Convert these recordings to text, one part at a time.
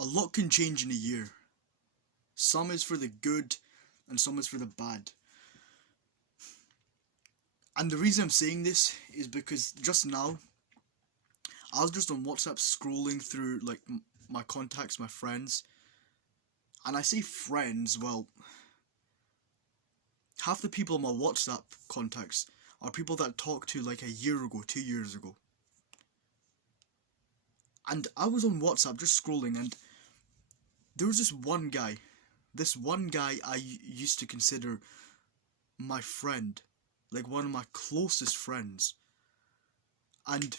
A lot can change in a year. Some is for the good and some is for the bad. And the reason I'm saying this is because just now I was just on WhatsApp scrolling through like my contacts, my friends. And I say friends, well, half the people in my WhatsApp contacts are people that I talked to like a year ago, 2 years ago. And I was on WhatsApp just scrolling, and there was this one guy I used to consider my friend, like one of my closest friends. And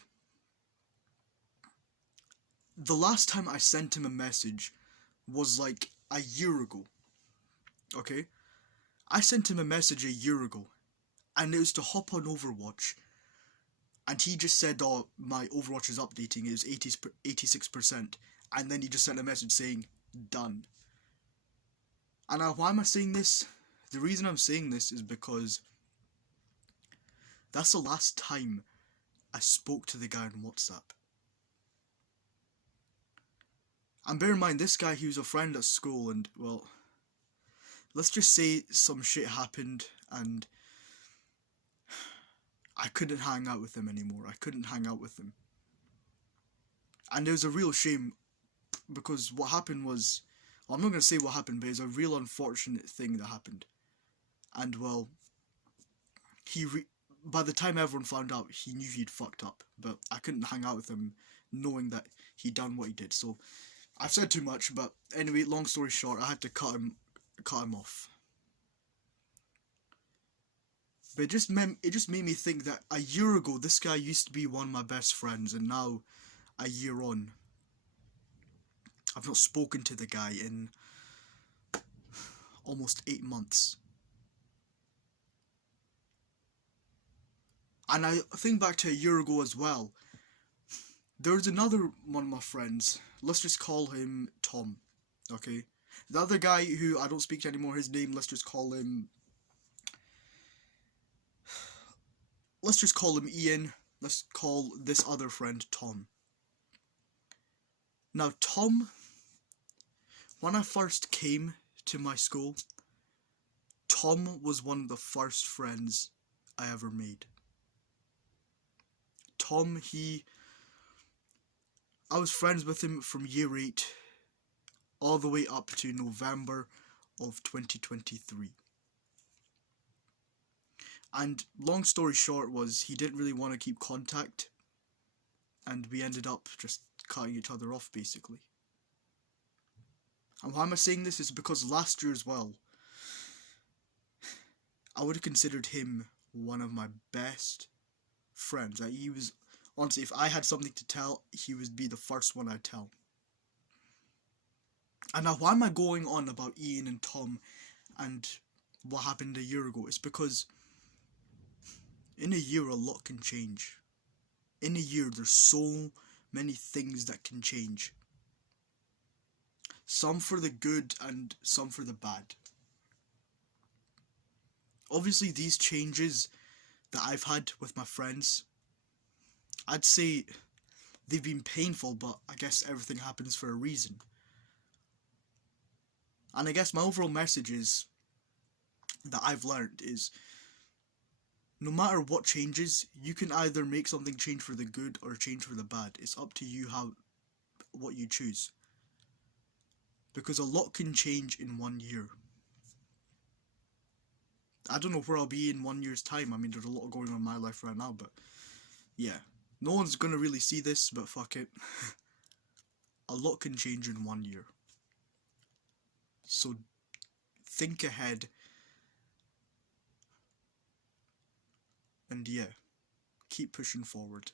the last time I sent him a message was like a year ago. Okay? I sent him a message a year ago, and it was to hop on Overwatch. And he just said, oh, my Overwatch is updating, it was 86%. And then he just sent a message saying, done. And why am I saying this? The reason I'm saying this is because that's the last time I spoke to the guy on WhatsApp. And bear in mind, this guy, he was a friend at school, and, well, let's just say some shit happened, and I couldn't hang out with him anymore. I couldn't hang out with him. And it was a real shame, because what happened was, well, I'm not going to say what happened, but it was a real unfortunate thing that happened. And, well, by the time everyone found out, he knew he'd fucked up, but I couldn't hang out with him knowing that he'd done what he did. So I've said too much, but anyway, long story short, I had to cut him off. But it just made me think that a year ago, this guy used to be one of my best friends, and now, a year on, I've not spoken to the guy in almost 8 months. And I think back to a year ago as well. There's another one of my friends, let's just call him Tom, okay? The other guy who I don't speak to anymore, his name, let's just call him Ian. Let's call this other friend Tom. Now Tom, when I first came to my school, Tom was one of the first friends I ever made. Tom, I was friends with him from year 8 all the way up to November of 2023. And long story short was, he didn't really want to keep contact, and we ended up just cutting each other off, basically. And why am I saying this is because last year as well, I would have considered him one of my best friends. Like, he was, honestly, if I had something to tell, he would be the first one I'd tell. And now why am I going on about Ian and Tom and what happened a year ago? It's because in a year a lot can change. In a year there's so many things that can change. Some for the good and some for the bad. Obviously these changes that I've had with my friends, I'd say they've been painful, but I guess everything happens for a reason. And I guess my overall message is, that I've learned is, no matter what changes, you can either make something change for the good or change for the bad. It's up to you what you choose. Because a lot can change in 1 year. I don't know where I'll be in 1 year's time. I mean, there's a lot going on in my life right now, but yeah. No one's gonna really see this, but fuck it. A lot can change in 1 year. So think ahead. And yeah, keep pushing forward.